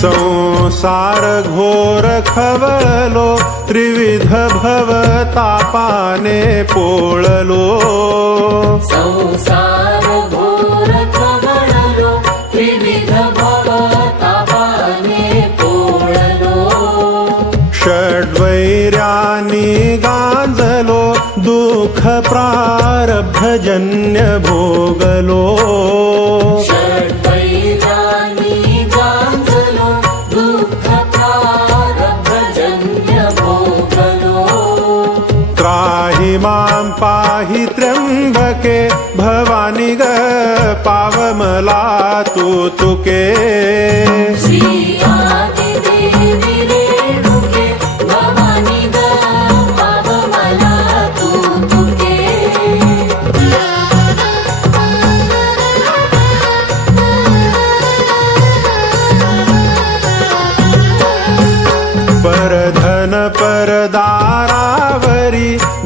सउसार घोर खवलो तृविध भावता पाने पोणलो सउसार घोर खवललो तृविध भावता पाने पोणलो शट्वैर्यानि गांजलो दुख प्रारभ जन्य भोगलो पाही त्र्यंबके भवानी ग पावमला तू तुके श्री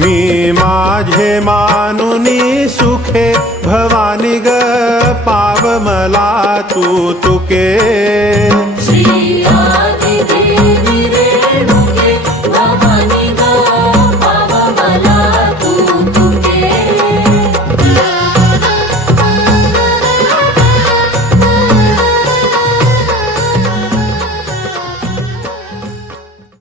मी माझे मानुनी सुखे भवानी ग पाव मला तू तुके